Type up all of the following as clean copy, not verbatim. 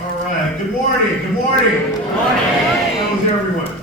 All right. Good morning. Good morning. Good morning. How is everyone?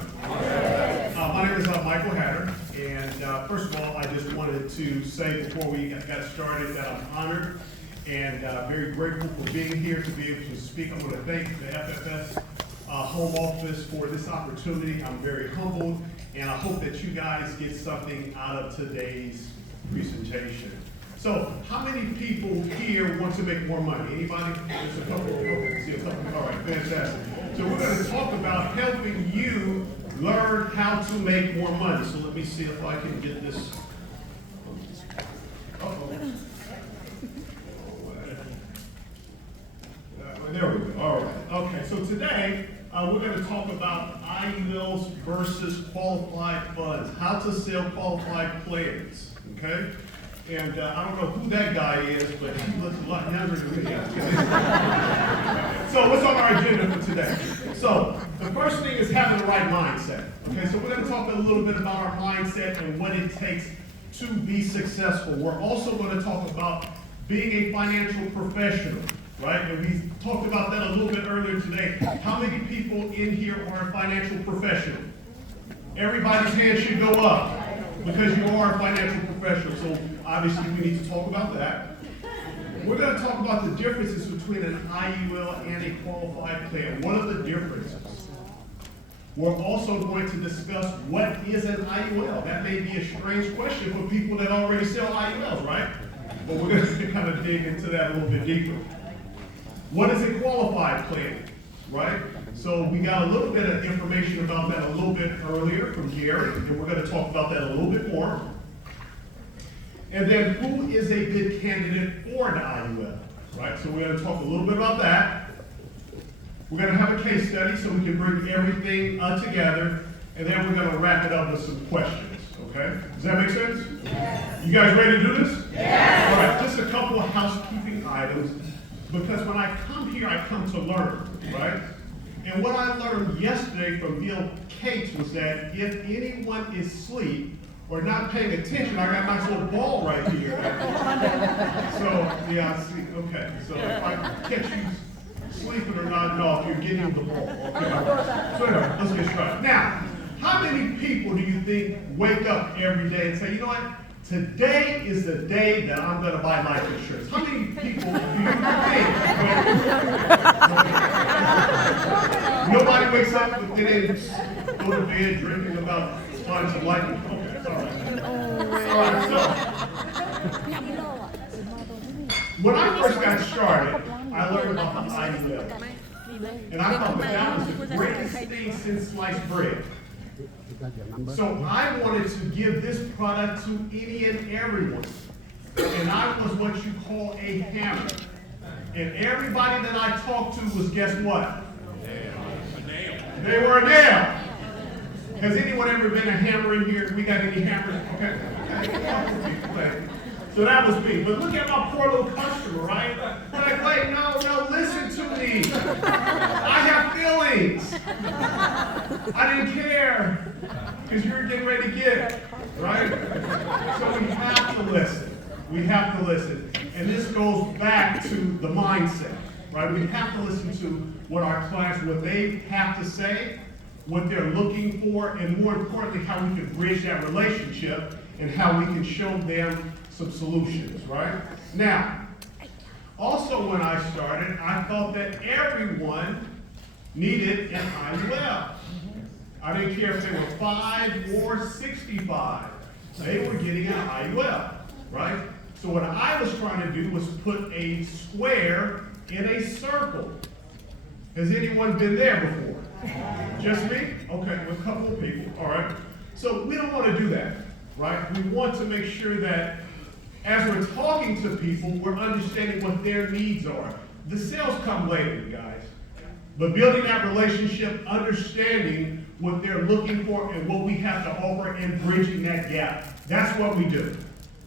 My name is Michael Hatter, and first of all, I just wanted to say before we got started that I'm honored and very grateful for being here to be able to speak. I want to thank the FFS home office for this opportunity. I'm very humbled, and I hope that you guys get something out of today's presentation. So, how many people here want to make more money? Anybody? There's a couple. Okay, see a couple. All right, fantastic. So we're going to talk about helping you learn how to make more money. So let me see if I can get this. There we go. All right. Okay. So today we're going to talk about IULs versus qualified funds. How to sell qualified plans. Okay. And I don't know who that guy is, but he looks a lot younger than me. So what's on our agenda for today? So the first thing is having the right mindset. Okay, so we're going to talk a little bit about our mindset and what it takes to be successful. We're also going to talk about being a financial professional, right? And we talked about that a little bit earlier today. How many people in here are a financial professional? Everybody's hand should go up, because you are a financial professional, so obviously we need to talk about that. We're going to talk about the differences between an IUL and a qualified plan. What are the differences? We're also going to discuss what is an IUL. That may be a strange question for people that already sell IULs, right? But we're going to kind of dig into that a little bit deeper. What is a qualified plan, right? So we got a little bit of information about that a little bit earlier from Gary, and we're going to talk about that a little bit more. And then who is a good candidate for an IUL, right? So we're going to talk a little bit about that. We're going to have a case study so we can bring everything together, and then we're going to wrap it up with some questions, okay? Does that make sense? Yes. You guys ready to do this? Yes. All right, just a couple of housekeeping items, because when I come here, I come to learn, right? And what I learned yesterday from Bill Cates was that if anyone is asleep or not paying attention, I got a nice little ball right here. So, yeah, I see. Okay. So if I catch you sleeping or nodding off, you're getting the ball. Okay. So anyway, let's get started. Now, how many people do you think wake up every day and say, you know what? Today is the day that I'm going to buy life insurance. How many people do you think? Nobody wakes up and then go to bed drinking about buying some life insurance. Okay, all right. So, when I first got started, I learned about the IUL. And I thought that was the greatest thing since sliced bread. So I wanted to give this product to any and everyone. And I was what you call a hammer. And everybody that I talked to was, guess what? They were a nail. Has anyone ever been a hammer in here? We got any hammers? Okay. So that was me. But look at my poor little customer, right? Like, wait, no, listen to me. I have feelings. I didn't care. Because you're getting ready to get it, right? So we have to listen. We have to listen. And this goes back to the mindset, right? We have to listen to what our clients, what they have to say, what they're looking for, and more importantly, how we can bridge that relationship and how we can show them some solutions, right? Now, also when I started, I thought that everyone needed an IUL. I didn't care if they were 5 or 65. They were getting an IUL, right? So what I was trying to do was put a square in a circle. Has anyone been there before? Just me? Okay, with a couple of people, all right. So we don't want to do that, right? We want to make sure that as we're talking to people, we're understanding what their needs are. The sales come later, guys. But building that relationship, understanding what they're looking for and what we have to offer and bridging that gap. That's what we do,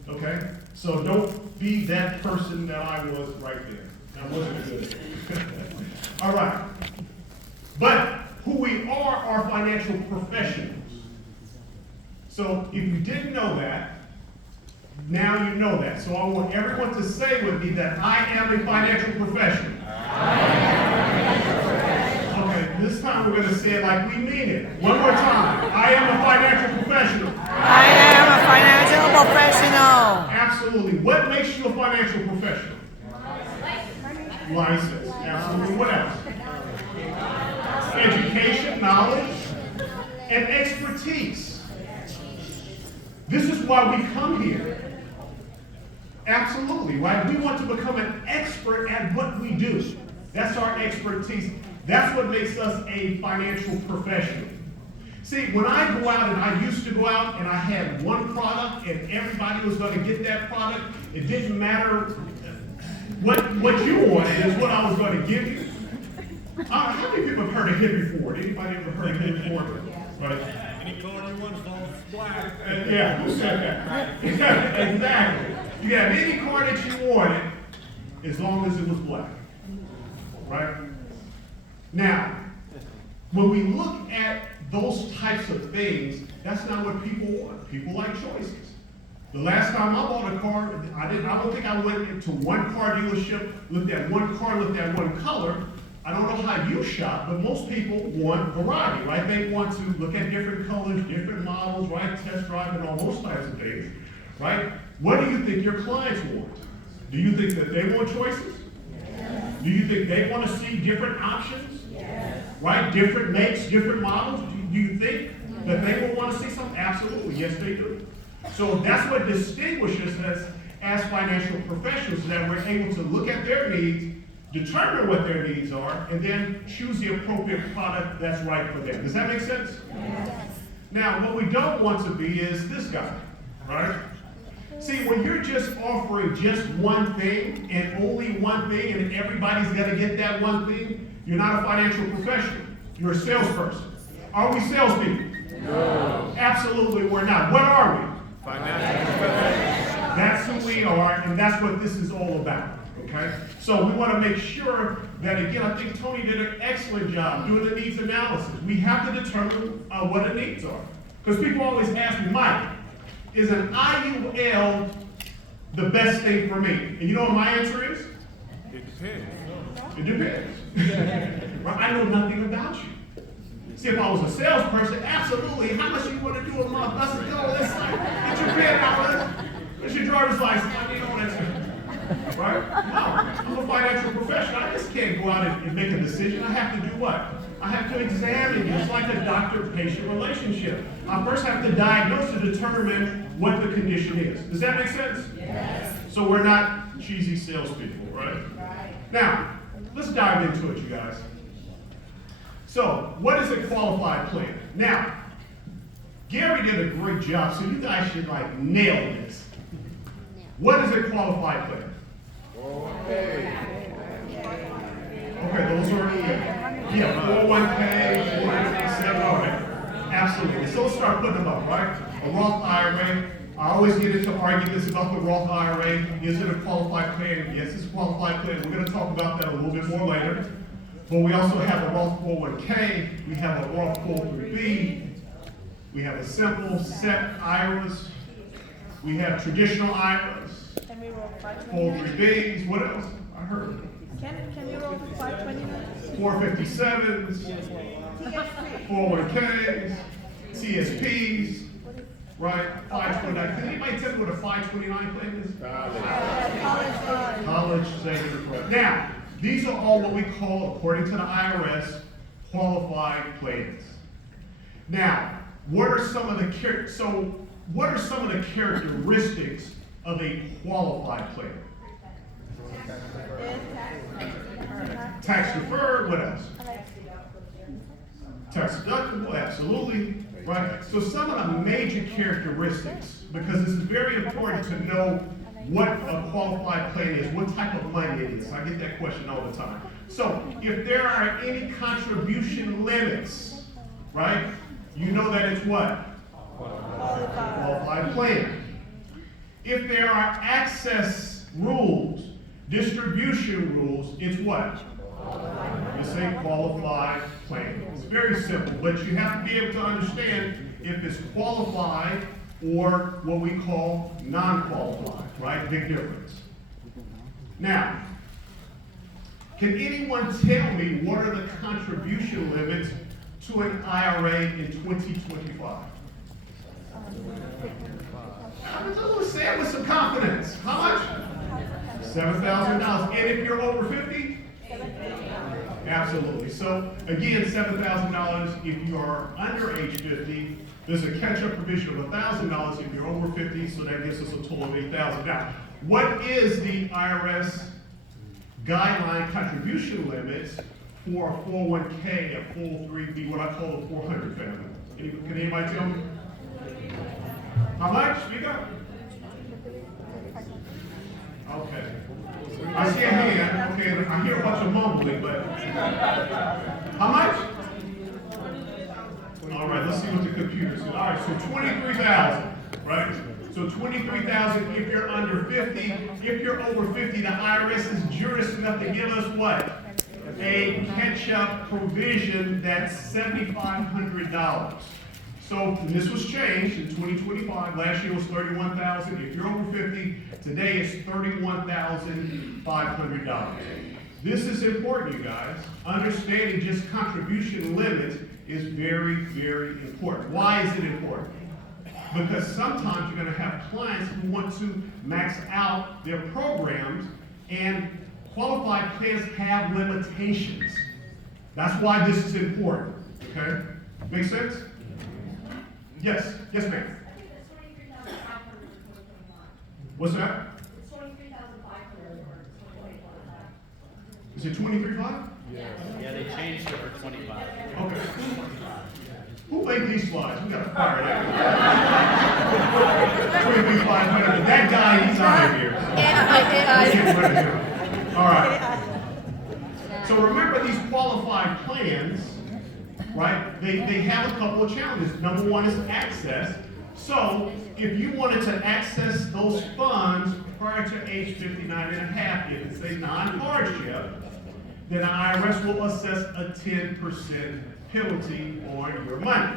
okay? So don't be that person that I was right there. That wasn't good. All right. But who we are financial professionals. So if you didn't know that, now you know that. So I want everyone to say with me that I am a financial professional. I am time, we're going to say it like we mean it. One more time. I am a financial professional. I am a financial professional. Absolutely. What makes you a financial professional? License. Absolutely. What else? Education, knowledge, and expertise. This is why we come here. Absolutely, right? We want to become an expert at what we do. That's our expertise. That's what makes us a financial professional. See, when I go out, and I used to go out and I had one product and everybody was going to get that product, it didn't matter what you wanted is what I was going to give you. How many people have heard of HIT before? Anybody ever heard of HIT before? Right? Any color you want, as long as it's black. Yeah, who said that? Exactly. You can have any car that you wanted as long as it was black. Right? Now, when we look at those types of things, that's not what people want. People like choices. The last time I bought a car, I don't think I went into one car dealership, looked at one car, looked at one color. I don't know how you shop, but most people want variety, right? They want to look at different colors, different models, right? Test drive and all those types of things, right? What do you think your clients want? Do you think that they want choices? Yes. Do you think they want to see different options? Yes. Right? Different makes, different models? Do you think that they will want to see something? Absolutely, yes they do. So that's what distinguishes us as financial professionals, that we're able to look at their needs, determine what their needs are, and then choose the appropriate product that's right for them. Does that make sense? Yes. Now, what we don't want to be is this guy, right? See, when you're just offering just one thing and only one thing and everybody's got to get that one thing, you're not a financial professional. You're a salesperson. Are we salespeople? No. Absolutely, we're not. What are we? Financial professionals. That's who we are, and that's what this is all about. Okay? So we want to make sure that, again, I think Tony did an excellent job doing the needs analysis. We have to determine what the needs are. Because people always ask me, Mike, is an IUL the best thing for me? And you know what my answer is? It depends. It depends. Right? I know nothing about you. See, if I was a salesperson, absolutely. How much you want to do a month? Let's go. Let's get your pen out. Where's your driver's license? I mean, all that stuff. Right? No, I'm a financial professional. I just can't go out and make a decision. I have to do what? I have to examine you. It's like a doctor-patient relationship. I first have to diagnose and determine what the condition is. Does that make sense? Yes. So we're not cheesy salespeople, right? Right. Now, let's dive into it, you guys. So, what is a qualified plan? Now, Gary did a great job, so you guys should nail this. What is a qualified plan? Okay, those are 401k, 457, okay. Absolutely. So let's start putting them up, right? A Roth IRA. I always get into arguments about the Roth IRA. Is it a qualified plan? Yes, it's a qualified plan. We're going to talk about that a little bit more later. But we also have a Roth 401k. We have a Roth 403b. We have a simple set IRAs. We have traditional IRAs. 403bs. What else? I heard. Can you roll 529? 457s, 401ks, CSPs, right? 529. Can anybody tell me what a 529 plan is? College savings plan. Now, these are all what we call, according to the IRS, qualified plans. Now, what are some of the characteristics of a qualified plan? Tax deferred, what else? Tax deductible, absolutely. Right? So some of the major characteristics, because this is very important to know what a qualified plan is, what type of money it is. I get that question all the time. So if there are any contribution limits, right, you know that it's what? Qualified plan. If there are access rules, distribution rules, it's what? It's a qualified plan. It's very simple, but you have to be able to understand if it's qualified or what we call non-qualified, right? Big difference. Now, can anyone tell me what are the contribution limits to an IRA in 2025? I'm going to say it with some confidence. How much? $7,000. And if you're over 50? Absolutely. So again, $7,000 if you are under age 50. There's a catch-up provision of $1,000 if you're over 50, so that gives us a total of $8,000. Now, what is the IRS guideline contribution limits for a 401k, a full 3B, what I call a 400 family? Can anybody tell me? How much? Speak up. Okay. I see a hand. Okay, I hear a bunch of mumbling, but how much? All right, let's see what the computer says. All right, so 23,000, right? So 23,000 if you're under 50. If you're over 50, the IRS is generous enough to give us what? A catch-up provision that's $7,500. So this was changed in 2025. Last year was 31,000. If you're over 50, today it's $31,500. This is important, you guys. Understanding just contribution limits is very, very important. Why is it important? Because sometimes you're going to have clients who want to max out their programs, and qualified plans have limitations. That's why this is important. Okay? Make sense? Yes. Yes, ma'am. What's that? It's 23,500 for 2025. Is it 23.5? Yeah, they changed it for 25. Okay. Who made these slides? We got to fire that. 23,500. That guy, he's out of here. Let's get rid of him. All right. So remember these qualified plans, right? They have a couple of challenges. Number one is access. So if you wanted to access those funds prior to age 59 and a half, if it's a non-hardship, then the IRS will assess a 10% penalty on your money,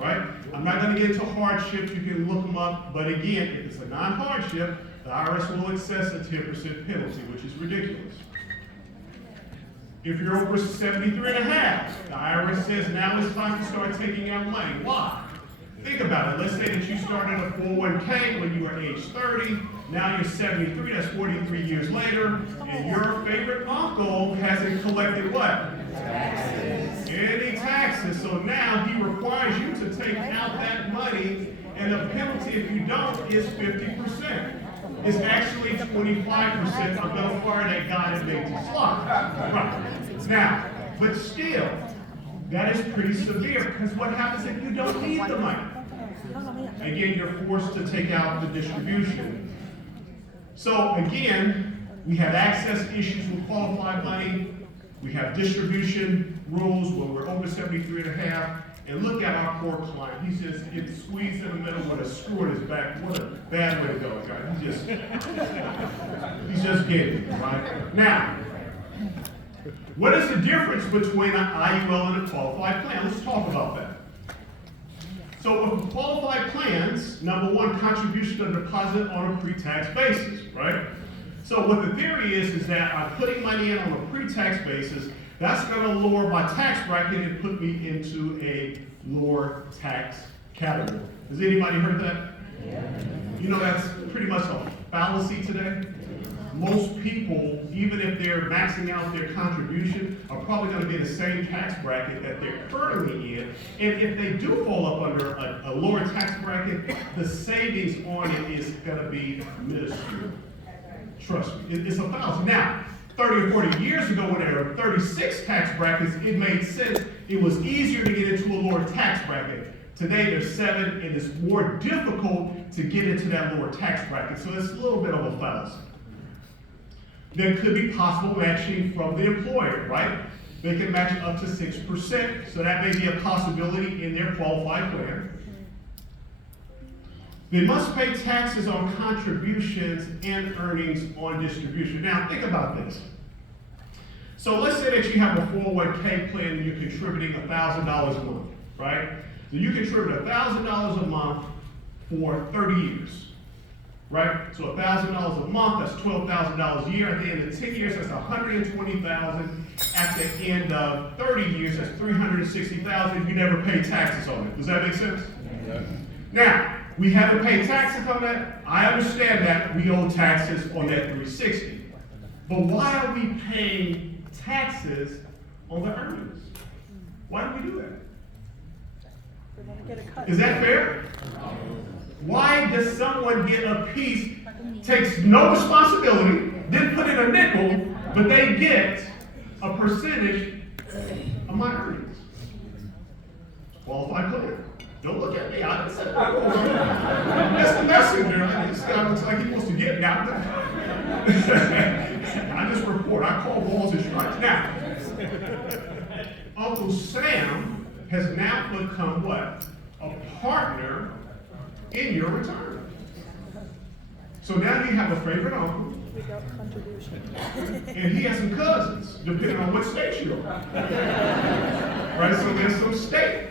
right? I'm not going to get into hardships. You can look them up. But again, if it's a non-hardship, the IRS will assess a 10% penalty, which is ridiculous. If you're over 73 and a half, the IRS says now it's time to start taking out money. Why? Think about it. Let's say that you started a 401k when you were age 30. Now you're 73. That's 43 years later. And your favorite uncle hasn't collected what? Taxes. Any taxes. So now he requires you to take out that money, and the penalty if you don't is 50%. It's actually 25%. I'm going to fire that guy that made the slide. Right. Now, but still, that is pretty severe, because what happens if you don't need the money? Again, you're forced to take out the distribution. So again, we have access issues with qualified money. We have distribution rules when we're over 73 and a half. And look at our poor client. He's just getting squeezed in the middle with a screw in his back. What a bad way to go, guys. He's just getting it, right? Now, what is the difference between an IUL and a qualified plan? Let's talk about that. So with qualified plans, number one, contribution to deposit on a pre-tax basis, right? So what the theory is that I'm putting money in on a pre-tax basis. That's going to lower my tax bracket and put me into a lower tax category. Has anybody heard that? Yeah. You know, that's pretty much a fallacy today. Most people, even if they're maxing out their contribution, are probably going to be in the same tax bracket that they're currently in. And if they do fall up under a lower tax bracket, the savings on it is going to be minuscule. Trust me, it's a fallacy. Now, 30 or 40 years ago, when there were 36 tax brackets, it made sense. It was easier to get into a lower tax bracket. Today, there's 7, and it's more difficult to get into that lower tax bracket. So it's a little bit of a fallacy. There could be possible matching from the employer, right? They can match up to 6%. So that may be a possibility in their qualified plan. They must pay taxes on contributions and earnings on distribution. Now, think about this. So let's say that you have a 401k plan and you're contributing $1,000 a month, right? So you contribute $1,000 a month for 30 years, right? So $1,000 a month, that's $12,000 a year. At the end of 10 years, that's $120,000. At the end of 30 years, that's $360,000. You never pay taxes on it. Does that make sense? Yeah. Now, we haven't paid taxes on that. I understand that we owe taxes on that 360. But why are we paying taxes on the earnings? Why do we do that? We're gonna get a cut. Is that fair? Why does someone get a piece, takes no responsibility, didn't put in a nickel, but they get a percentage of my earnings? Qualified plan. Don't look at me. I didn't say that. That's the messenger. This guy looks like he wants to get me out there. I just report. I call balls and strikes. Now, Uncle Sam has now become what? A partner in your return. So now you have a favorite uncle. We got contribution. And he has some cousins, depending on what state you're in. Right? So there's some state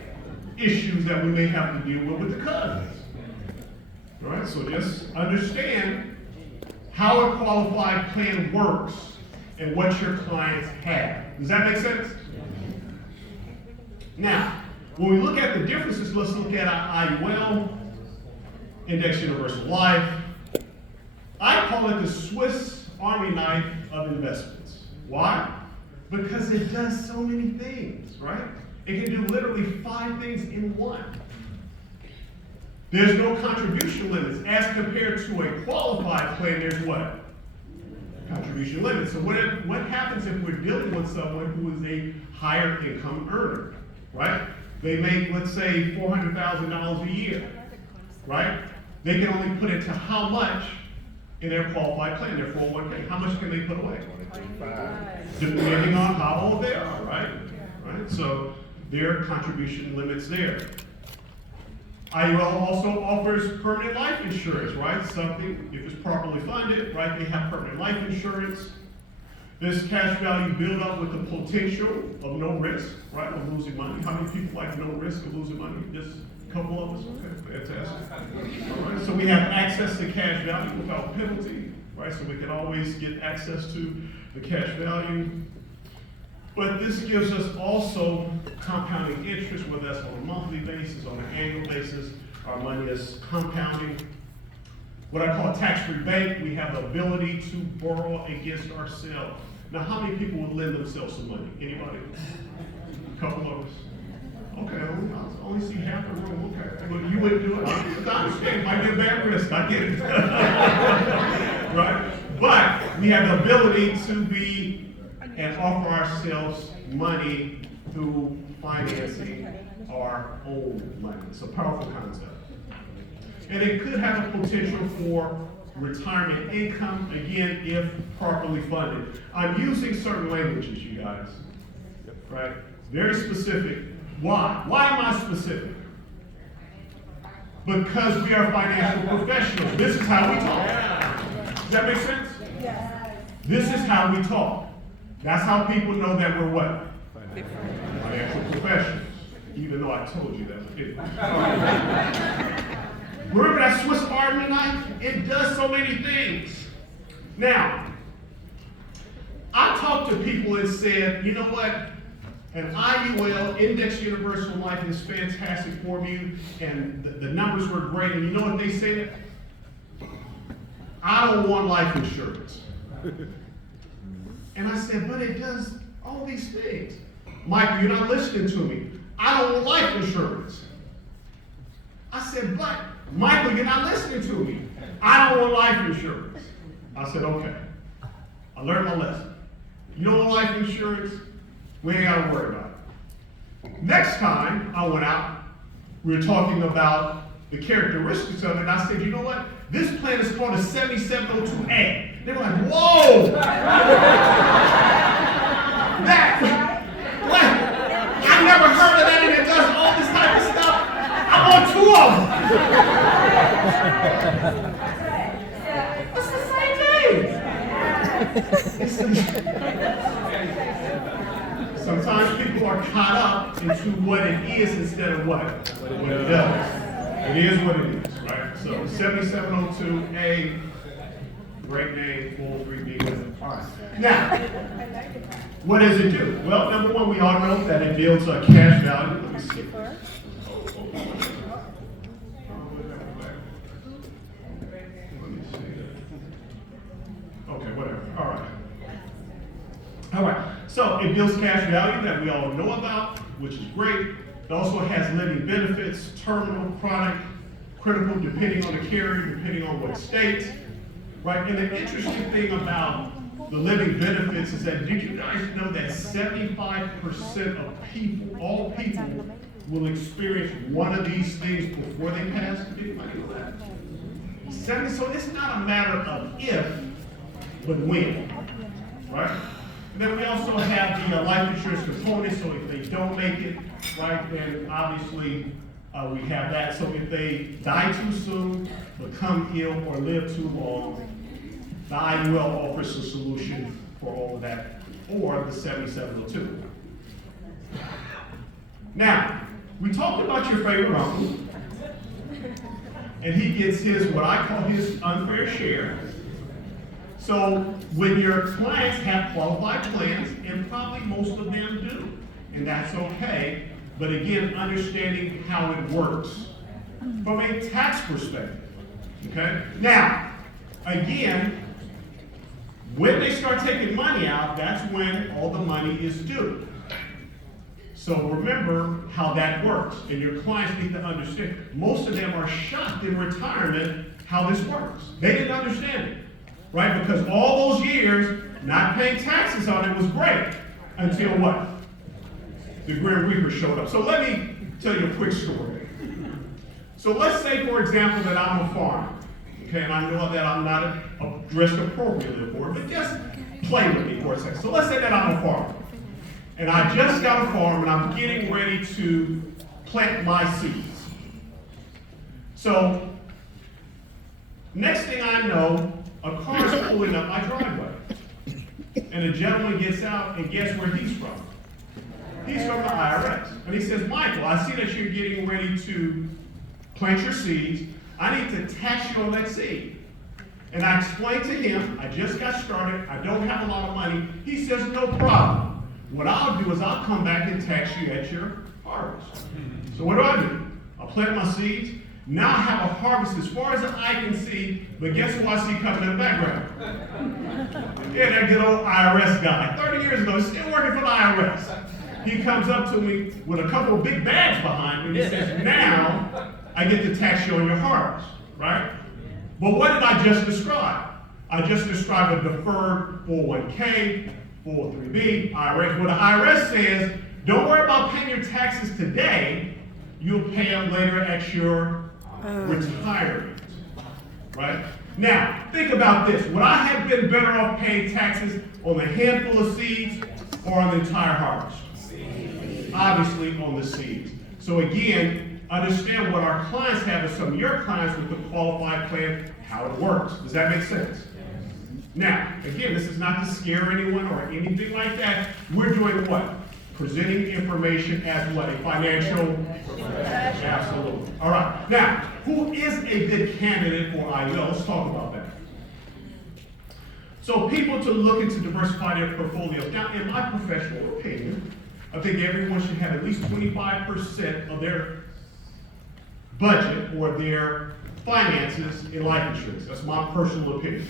issues that we may have to deal with the cousins. All right? So just understand how a qualified plan works and what your clients have. Does that make sense? Now, when we look at the differences, let's look at our IUL, Index Universal Life. I call it the Swiss Army knife of investments. Why? Because it does so many things, right? It can do literally 5 things in one. There's no contribution limits. As compared to a qualified plan, there's what? Contribution limits. So what happens if we're dealing with someone who is a higher income earner, right? They make, let's say, $400,000 a year, right? They can only put into how much in their qualified plan, their 401k? How much can they put away? Depending on how old they are, right? Right? So there are contribution limits there. IUL also offers permanent life insurance, right? Something, if it's properly funded, right, they have permanent life insurance. This cash value build up with the potential of no risk, right, of losing money. How many people like no risk of losing money? Just a couple of us? Okay, fantastic. All right, so we have access to cash value without penalty, right? So we can always get access to the cash value. But this gives us also compounding interest, whether that's on a monthly basis, on an annual basis. Our money is compounding. What I call a tax-free bank, we have the ability to borrow against ourselves. Now, how many people would lend themselves some money? Anybody? A couple of us. Okay, I only see half the room. Okay, well, you wouldn't do it. I understand. It might be a bad risk. I get it. Right? But we have the ability to be and offer ourselves money through financing our own money. It's a powerful concept. And it could have a potential for retirement income, again, if properly funded. I'm using certain languages, you guys, right? Very specific. Why? Why am I specific? Because we are financial professionals. This is how we talk. Does that make sense? Yes. This is how we talk. That's how people know that we're what? Financial professionals. Even though I told you that. Remember that Swiss Army knife? It does so many things. Now, I talked to people and said, you know what? An IUL, Index Universal Life, is fantastic for you, and the numbers were great. And you know what they said? I don't want life insurance. And I said, but it does all these things. Michael, you're not listening to me. I don't want life insurance. I said, but Michael, you're not listening to me. I don't want life insurance. I said, okay. I learned my lesson. You don't want life insurance? We ain't got to worry about it. Next time I went out, we were talking about the characteristics of it, and I said, you know what? This plan is called a 7702A. They were like, whoa! What? I never heard of that, and it does all this type of stuff. I want 2 of them. It's the same thing. Sometimes people are caught up into what it is instead of what it does. It is what it is, right? So So 7702A, great name, full 3B with it. All right. Now, what does it do? Well, number one, we all know that it builds a cash value. Let me see. Okay, whatever. All right. All right. So it builds cash value that we all know about, which is great. It also has living benefits, terminal, chronic, critical, depending on the carrier, depending on what state. Right? And the interesting thing about the living benefits is that, did you guys know that 75% of people, all people, will experience one of these things before they pass? Anybody know that? So it's not a matter of if, but when. Right? And then we also have the life insurance component, so if they don't make it, right, then obviously we have that. So if they die too soon, become ill, or live too long, the IUL offers a solution for all of that, or the 7702. Now, we talked about your favorite uncle, and he gets his, what I call his unfair share. So when your clients have qualified plans, and probably most of them do, and that's okay, but again, understanding how it works from a tax perspective, okay? Now, again, when they start taking money out, that's when all the money is due. So remember how that works, and your clients need to understand. Most of them are shocked in retirement how this works. They didn't understand it, right? Because all those years not paying taxes on it was great until what? The Grim Reaper showed up. So let me tell you a quick story. So let's say, for example, that I'm a farmer. Okay, and I know that I'm not dressed appropriately for it, but just play with me for a second. So let's say that I'm a farmer. And I just got a farm and I'm getting ready to plant my seeds. So, next thing I know, a car is pulling up my driveway. And a gentleman gets out, and guess where he's from? He's from the IRS. And he says, Michael, I see that you're getting ready to plant your seeds. I need to tax you on that seed. And I explained to him, I just got started, I don't have a lot of money. He says, no problem. What I'll do is I'll come back and tax you at your harvest. So what do? I'll plant my seeds. Now I have a harvest as far as the eye can see, but guess who I see coming in the background? Yeah, that good old IRS guy. 30 years ago, still working for the IRS. He comes up to me with a couple of big bags behind me and he says, now I get to tax you on your harvest, right? But what did I just describe? I just described a deferred 401k, 403b, IRS. What the IRS says, don't worry about paying your taxes today, you'll pay them later at your retirement, right? Now, think about this. Would I have been better off paying taxes on the handful of seeds or on the entire harvest? Obviously on the seeds. So again, understand what our clients have and some of your clients with the qualified plan, how it works. Does that make sense? Now, again, this is not to scare anyone or anything like that. We're doing what? Presenting information as what? A financial professional. Absolutely. All right. Now, who is a good candidate for IUL? Let's talk about that. So people to look into diversify their portfolios. Now, in my professional opinion, I think everyone should have at least 25% of their budget or their finances in life insurance. That's my personal opinion.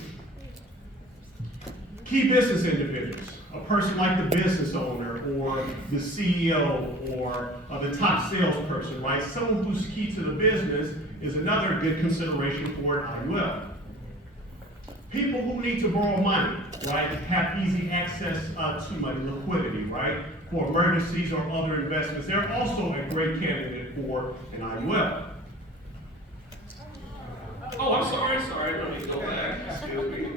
Key business individuals, a person like the business owner or the CEO or the top salesperson, right? Someone who's key to the business is another good consideration for an IUL. People who need to borrow money, right? Have easy access to money, liquidity, right? For emergencies or other investments. They're also a great candidate for an IUL. Oh, I'm sorry. Let me go back. Excuse me.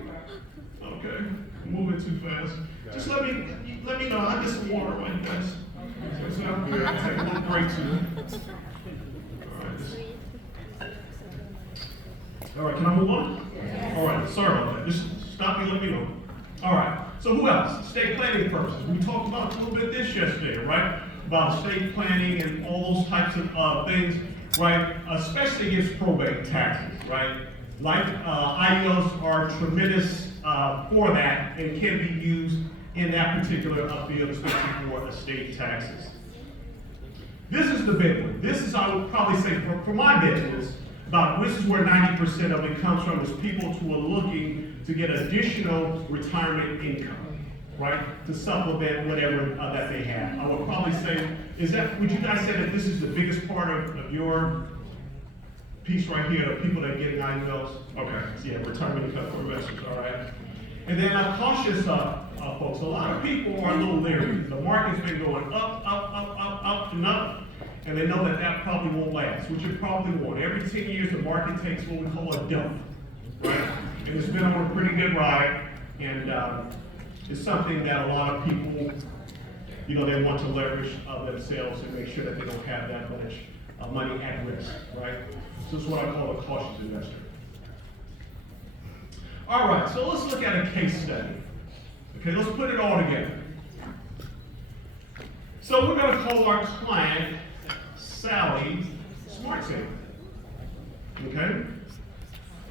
Okay. Moving too fast. Just let me know. I get some water, right, guys? So I'm good. I'll take a little break too. All right, can I move on? All right, sorry about that. Just stop me, let me know. All right, so who else? Estate planning purposes. We talked about a little bit this yesterday, right? About estate planning and all those types of things. right? Especially against probate taxes, right? Like IULs are tremendous for that and can be used in that particular field, especially for estate taxes. This is the big one. This is, I would probably say, for my business, this is where 90% of it comes from, is people who are looking to get additional retirement income, right? To supplement whatever that they have. I would probably say, would you guys say that this is the biggest part of your piece right here, the people that are getting IULs? Okay, so yeah, retirement income for investors, all right? And then cautious folks, a lot of people are a little leery. The market's been going up and up. And they know that that probably won't last, which it probably won't. Every 10 years, the market takes what we call a dump, right? And it's been on a pretty good ride, and it's something that a lot of people, they want to leverage themselves and make sure that they don't have that much money at risk, right? So this is what I call a cautious investor. All right, so let's look at a case study. Okay, let's put it all together. So we're going to call our client Sally Smart Saver. Okay?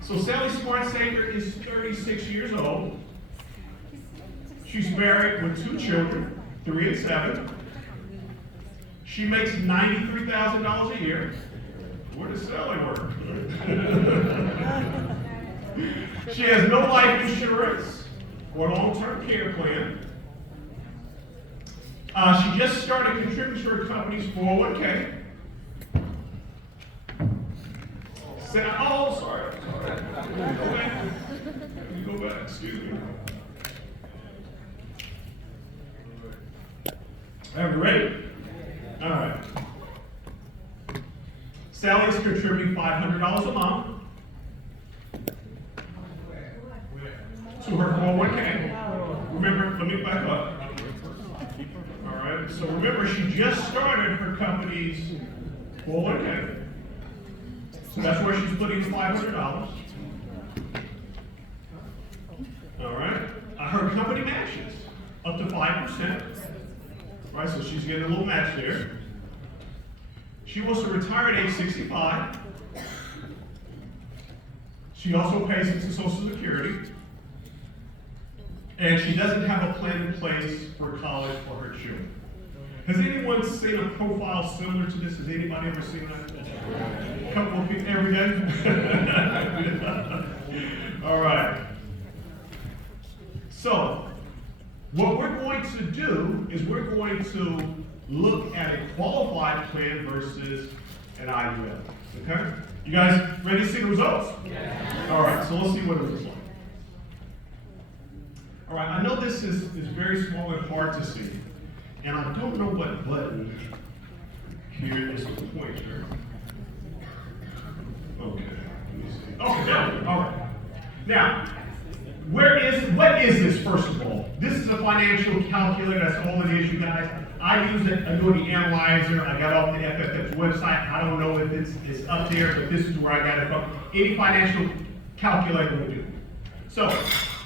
So Sally Smart Saver is 36 years old. She's married with 2 children, 3 and 7. She makes $93,000 a year. Where does Sally work? She has no life insurance or long-term care plan. She just started contributing to her company's 401k. Sorry. Let me go back. Excuse me. Are you ready? All right. Sally's contributing $500 a month to her 401k. Remember, let me back up. All right. So remember, she just started her company's 401k. So that's where she's putting $500. All right. Her company matches up to 5%. Right, so she's getting a little match there. She wants to retire at age 65. She also pays into Social Security. And she doesn't have a plan in place for college for her children. Has anyone seen a profile similar to this? Has anybody ever seen that? A couple of people every day? All right. So, what we're going to do is we're going to look at a qualified plan versus an IUL. Okay? You guys ready to see the results? Yeah. All right, so let's see what it looks like. All right, I know this is very small and hard to see. And I don't know what button here is the pointer. Okay, let me see. Oh, no, all right. Now, what is this, first of all? This is a financial calculator, that's all it is, you guys. I use an annuity analyzer. I got off the FFF's website. I don't know if it's up there, but this is where I got it from. Any financial calculator will do. So,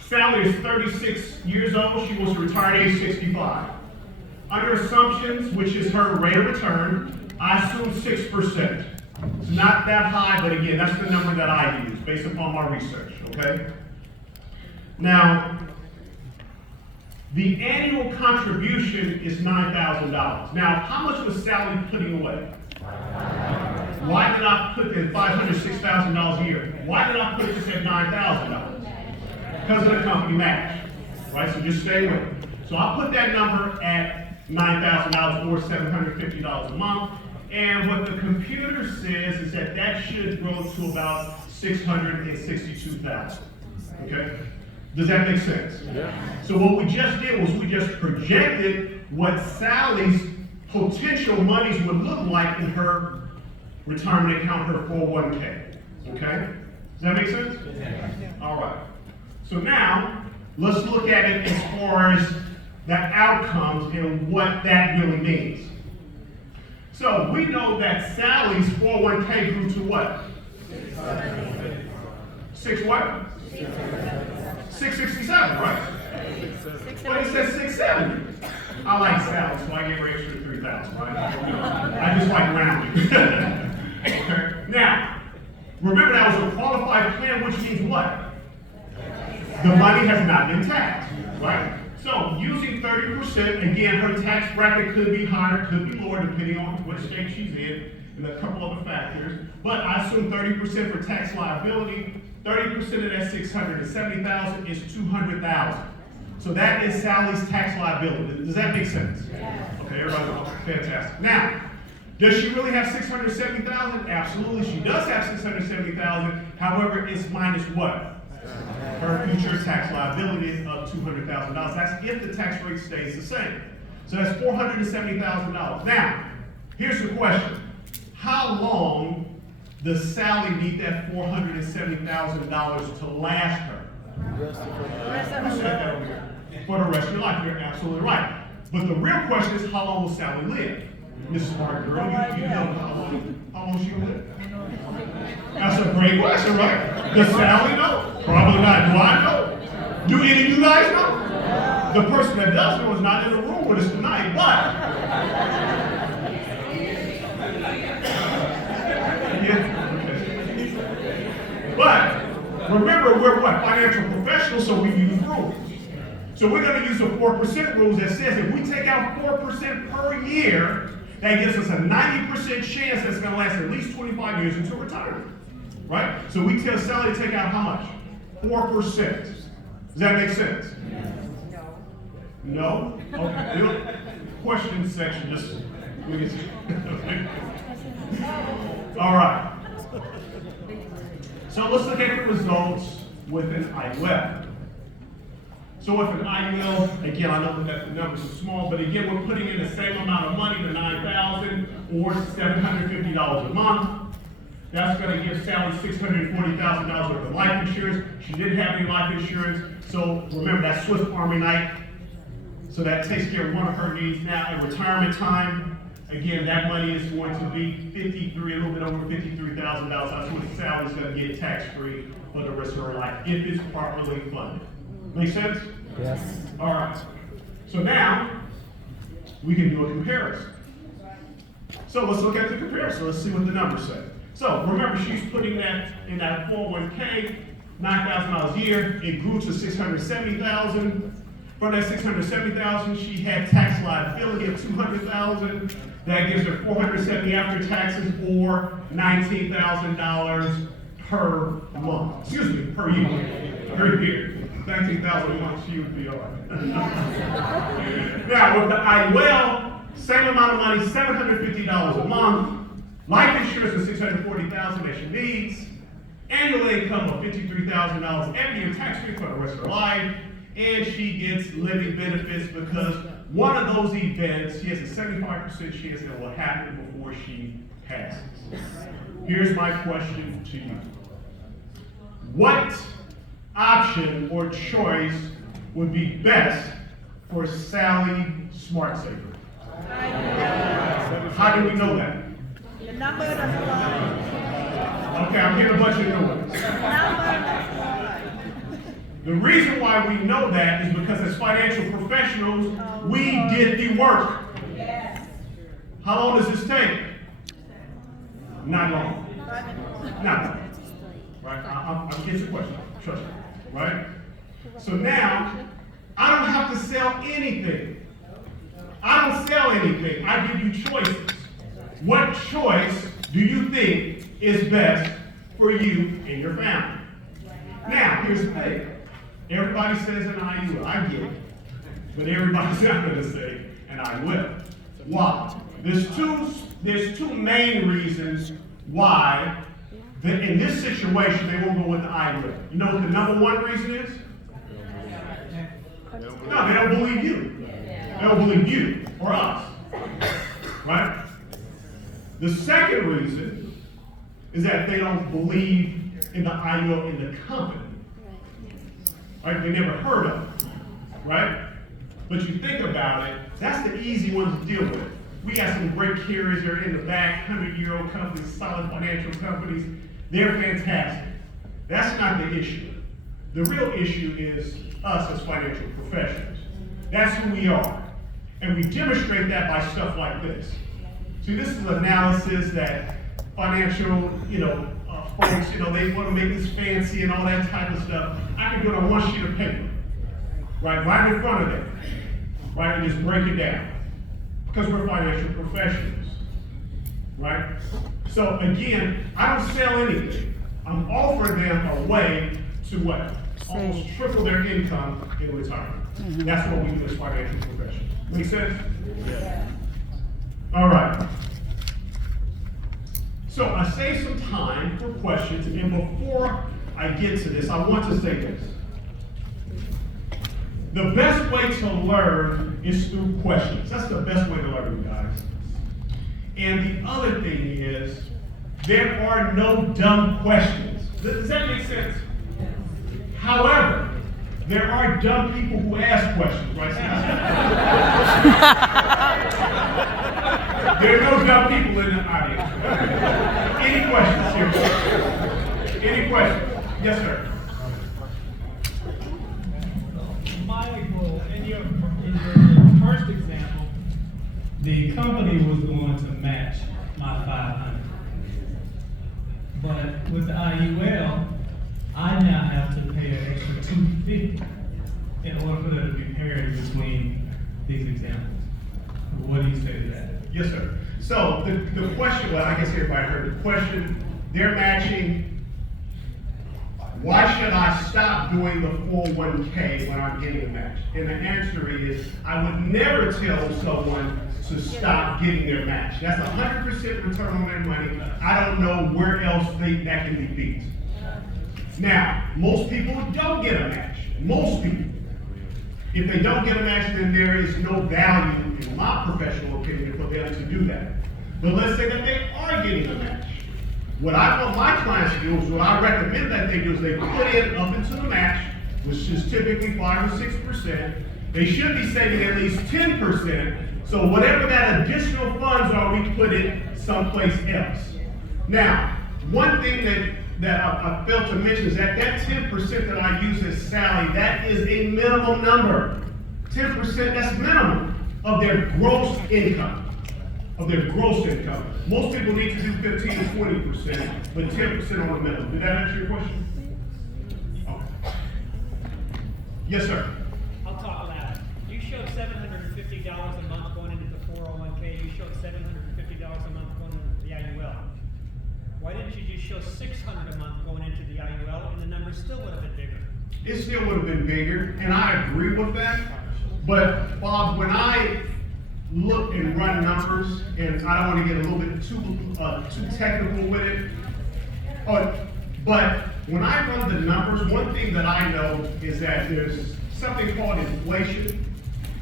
Sally is 36 years old. She wants to retire at age 65. Under assumptions, which is her rate of return, I assume 6%. It's not that high, but again, that's the number that I use based upon my research, okay? Now, the annual contribution is $9,000. Now, how much was Sally putting away? Why did I put the $506,000 a year? Why did I put this at $9,000? Because of the company match, right? So just stay with it. So I put that number at $9,000 or $750 a month. And what the computer says is that that should grow to about $662,000. Okay? Does that make sense? Yeah. So what we just did was we just projected what Sally's potential monies would look like in her retirement account, her 401k. Okay? Does that make sense? Yeah. All right. So now, let's look at it as far as the outcomes and what that really means. So we know that Sally's 401k grew to what? 6 what? 667, right? Well, it says 670. I like Sally, so I gave her extra 3,000, right? I just like rounding. Okay. Now, remember that was a qualified plan, which means what? The money has not been taxed, right? So using 30%, again, her tax bracket could be higher, could be lower, depending on what state she's in, and a couple other factors. But I assume 30% for tax liability. 30% of that 670,000 is 200,000. So that is Sally's tax liability. Does that make sense? Okay, everybody, fantastic. Now, does she really have 670,000? Absolutely, she does have 670,000. However, it's minus what? Her future tax liability of $200,000. That's if the tax rate stays the same. So that's $470,000. Now, here's the question. How long does Sally need that $470,000 to last her? For the rest of your life. You're absolutely right. But the real question is, how long will Sally live? Mrs. Smart Girl, you know how long she will live? That's a great question, right? Does Sally know? Probably not. Do I know? Do any of you guys know? The person that does know is not in the room with us tonight, but but remember, we're what? Financial professionals, so we use rules. So we're going to use the 4% rules that says if we take out 4% per year, that gives us a 90% chance that's going to last at least 25 years until retirement. Right? So we tell Sally to take out how much? 4%. Does that make sense? No? Okay. Question section, just we can see. All right. So let's look at the results with an IUL. So with an IUL, again, I know that the numbers are small, but again, we're putting in the same amount of money, the $9,000 or $750 a month. That's going to give Sally $640,000 worth of life insurance. She didn't have any life insurance, so remember that's Swiss Army knife. So that takes care of one of her needs. Now, in retirement time, again, that money is going to be a little bit over $53,000. That's what Sally's going to get tax-free for the rest of her life if it's properly funded. Make sense? Yes. All right. So now we can do a comparison. So let's look at the comparison. Let's see what the numbers say. So remember, she's putting that in that 401k, $9,000 a year. It grew to $670,000. From that $670,000, she had tax liability of $200,000. That gives her $470,000 after taxes, or $19,000 per month. Excuse me, per year. Per year. $19,000 a month, she would be all right. Now, with the IUL, same amount of money, $750 a month. Life insurance of $640,000 that she needs. Annual income of $53,000 every year, tax-free for the rest of her life. And she gets living benefits because one of those events, she has a 75% chance that will happen before she passes. Here's my question to you. What option or choice would be best for Sally SmartSaver? How do we know that? The number doesn't lie. Okay, I'm hearing a bunch of new ones. The number doesn't lie. The reason why we know that is because as financial professionals, we did the work. How long does this take? Not long. Not long. Right? I'll get your question. Trust me. Right? So now, I don't have to sell anything. I don't sell anything. I give you choices. What choice do you think is best for you and your family? Now, here's the thing. Everybody says an IUL. I get it. But everybody's not going to say an IUL. Why? There's two main reasons why in this situation they won't go with the IUL. You know what the number one reason is? No, they don't believe you. They don't believe you or us. Right? The second reason is that they don't believe in the IUL in the company. Right? They never heard of it. Right? But you think about it, that's the easy one to deal with. We got some great carriers that are in the back, 100-year-old companies, solid financial companies. They're fantastic. That's not the issue. The real issue is us as financial professionals. That's who we are. And we demonstrate that by stuff like this. See, this is analysis that financial, folks, they want to make this fancy and all that type of stuff. I can do it on one sheet of paper, right in front of them, right, and just break it down. Because we're financial professionals, right? So again, I don't sell anything. I'm offering them a way to what? Almost triple their income in retirement. That's what we do as financial professionals. Make sense? Yeah. All right. So I saved some time for questions, and before I get to this, I want to say this. The best way to learn is through questions. That's the best way to learn, you guys. And the other thing is, there are no dumb questions. Does that make sense? However, there are dumb people who ask questions, right? There are no dumb people in the audience. Any questions here? Any questions? Yes, sir. Michael, in your first example, the company was going to match my 500. But with the IUL, I now have to pay an extra $250 in order for there to be parity between these examples. What do you say to that? Yes, sir. So the question, well, I guess everybody heard the question. They're matching. Why should I stop doing the 401k when I'm getting a match? And the answer is, I would never tell someone to stop getting their match. That's 100% return on their money. I don't know where else that can be beat. Now, most people don't get a match. Most people. If they don't get a match, then there is no value, in my professional opinion, for them to do that. But let's say that they are getting a match. What I want my clients to do is, what I recommend that they do is they put in up into the match, which is typically 5 or 6%. They should be saving at least 10%. So whatever that additional funds are, we put it someplace else. Now, one thing that I failed to mention is that 10% that I use as salary, that is a minimum number. 10%, that's minimum of their gross income. Most people need to do 15 to 20%, but 10% on the minimum. Did that answer your question? Okay. Yes, sir. I'll talk loud. You showed $750 a month going into the 401k. You showed $750 a month going into the IUL. Why didn't you just show $600 a month going into the IUL, and the number still would have been bigger? It still would have been bigger, and I agree with that. But Bob, when I look and run numbers, and I don't want to get a little bit too technical with it, but when I run the numbers, one thing that I know is that there's something called inflation,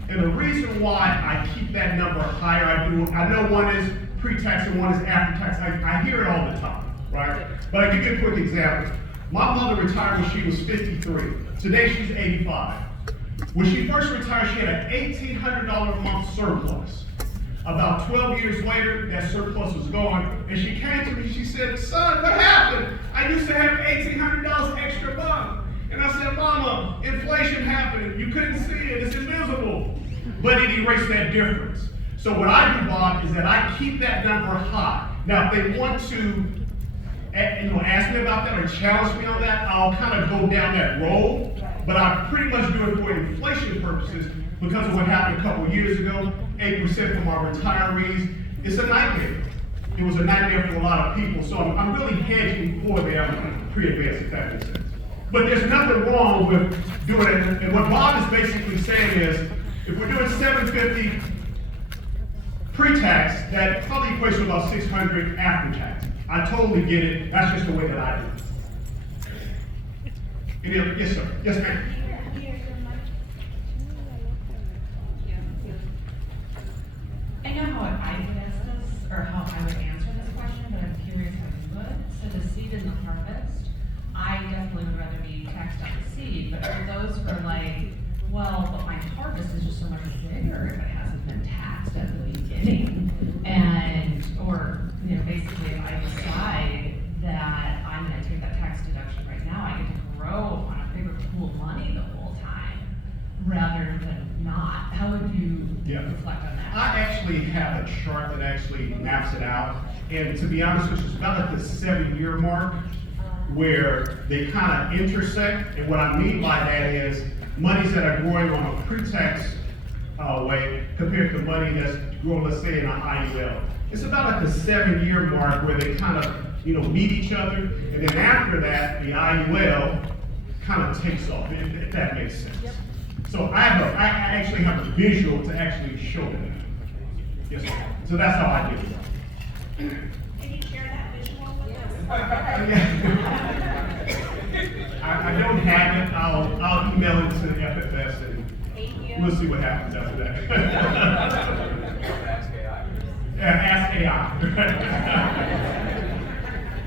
and the reason why I keep that number higher, I know one is pre-tax and one is after-tax. I hear it all the time, right? But I'll give you a quick example. My mother retired when she was 53. Today she's 85. When she first retired, she had an $1,800 a month surplus. About 12 years later, that surplus was gone, and she came to me, she said, "Son, what happened? I used to have $1,800 extra a month." And I said, "Mama, inflation happened. You couldn't see it. It's invisible." But it erased that difference. So what I do, Bob, is that I keep that number high. Now, if they want to ask me about that or challenge me on that, I'll kind of go down that road. But I pretty much do it for inflation purposes because of what happened a couple of years ago. 8% from our retirees. It's a nightmare. It was a nightmare for a lot of people. So I'm really hedging for them pre-advance, if that makes sense. But there's nothing wrong with doing it. And what Bob is basically saying is, if we're doing $750 pre-tax, that probably equates to about $600 after tax. I totally get it. That's just the way that I do it. Yes, sir. Yes, ma'am. I know how I would ask this, or how I would answer this question, but I'm curious how you would. So the seed and the harvest, I definitely would rather be taxed on the seed, but for those who are like, well, but my harvest is just so much bigger if it hasn't been taxed at the beginning, and, or, basically if I decide that I'm gonna take that tax deduction right now, I get to grow on a bigger pool of money the whole time. rather than not? How would you Yeah. reflect on that? I actually have a chart that actually maps it out, and to be honest with you, it's about at the 7-year mark where they kind of intersect, and what I mean by that is monies that are growing on a pre-tax way compared to money that's growing, let's say, in an IUL. It's about at the 7-year mark where they kind of, meet each other, and then after that, the IUL kind of takes off, if that makes sense. So I actually have a visual to actually show that. Yes, sir. So that's how I did it. Can you share that visual with us? I don't have it. I'll email it to the FFS and Thank you. we'll see what happens after that. Yeah, ask AI.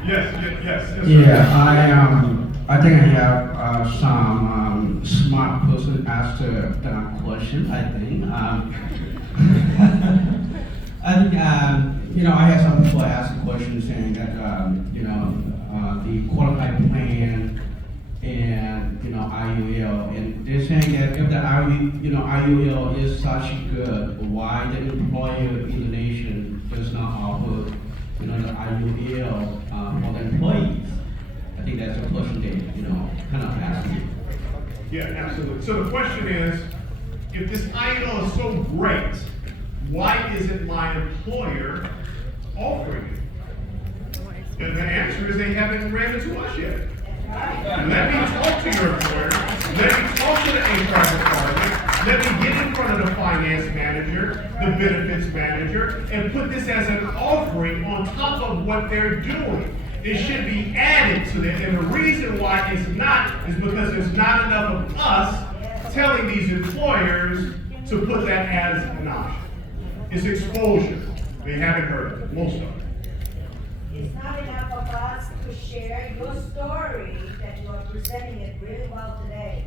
Yes. Sir. Yeah, I think I have some smart person asked that question. I think. I had some people ask a question saying that the qualified plan and IUL, and they're saying that if the IUL is such good, why the employer in the nation does not offer the IUL for the employees? I think that's a question they kind of asking. Yeah, absolutely. So the question is, if this IUL is so great, why isn't my employer offering it? And the answer is they haven't ran it to us yet. Let me talk to your employer. Let me talk to the HR department. Let me get in front of the finance manager, the benefits manager, and put this as an offering on top of what they're doing. It should be added to that. And the reason why it's not is because there's not enough of us telling these employers to put that as an option. It's exposure. They haven't heard of it, most of them. It's not enough of us to share your story that you are presenting it really well today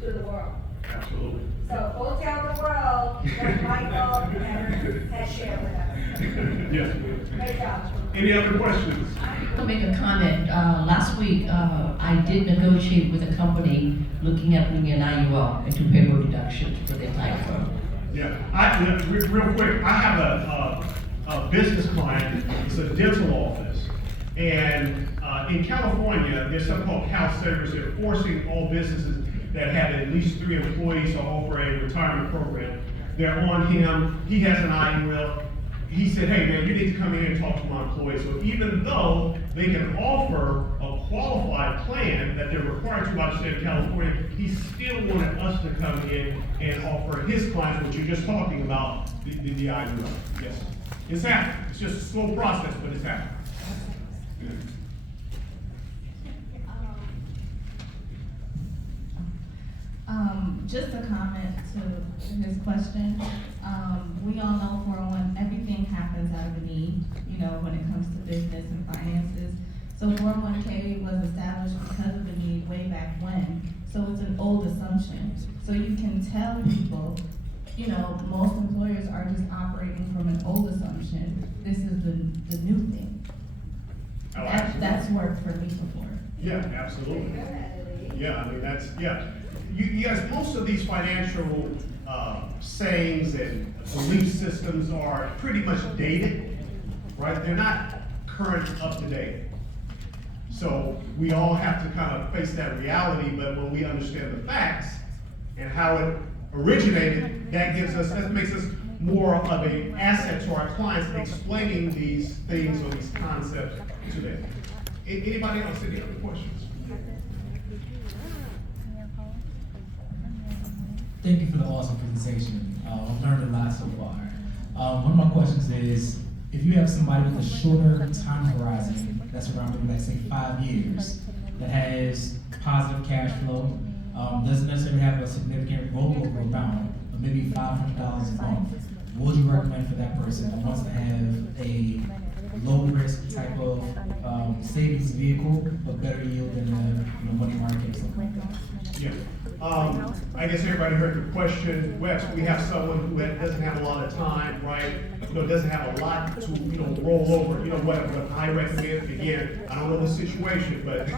to the world. Absolutely. So go tell the world what Michael has shared with us. Yes. Great job. Any other questions? I'll make a comment. Last week, I did negotiate with a company looking at bringing an IUL into payroll deduction for their type firm. Yeah, real quick, I have a business client, it's a dental office. And in California, there's something called CalSavers. They're forcing all businesses that have at least 3 employees to offer a retirement program. They're on him, he has an IUL. He said, hey man, you need to come in and talk to my employees. So even though they can offer a qualified plan that they're required to by the state of California, he still wanted us to come in and offer his clients, what you're just talking about, the IUL. Yes, it's happening. It's just a slow process, but it's happening. Just a comment to his question. We all know 401, everything happens out of a need, when it comes to business and finances. So 401k was established because of the need way back when. So it's an old assumption. So you can tell people, most employers are just operating from an old assumption. This is the new thing. Oh, That's worked for me before. Yeah, absolutely. Yeah, I mean, you guys, most of these financial sayings and belief systems are pretty much dated, right? They're not current, up to date. So we all have to kind of face that reality, but when we understand the facts and how it originated, that makes us more of an asset to our clients explaining these things or these concepts to them. Anybody else, any other questions? Thank you for the awesome presentation. I've learned a lot so far. One of my questions is, if you have somebody with a shorter time horizon, that's around maybe let's say 5 years, that has positive cash flow, doesn't necessarily have a significant rollover amount, but maybe $500 a month, what would you recommend for that person that wants to have a low risk type of savings vehicle, but better yield than the money market or something like that? Yeah. I guess everybody heard the question. Wes, we have someone who doesn't have a lot of time, right? Doesn't have a lot to, roll over. What I recommend, again, I don't know the situation, but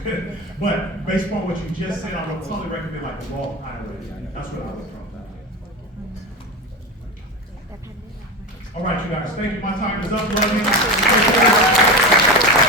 but based on what you just said, I would probably recommend like a Roth IRA. That's what I would probably. All right, you guys, thank you. My time is up. Love you. Take care.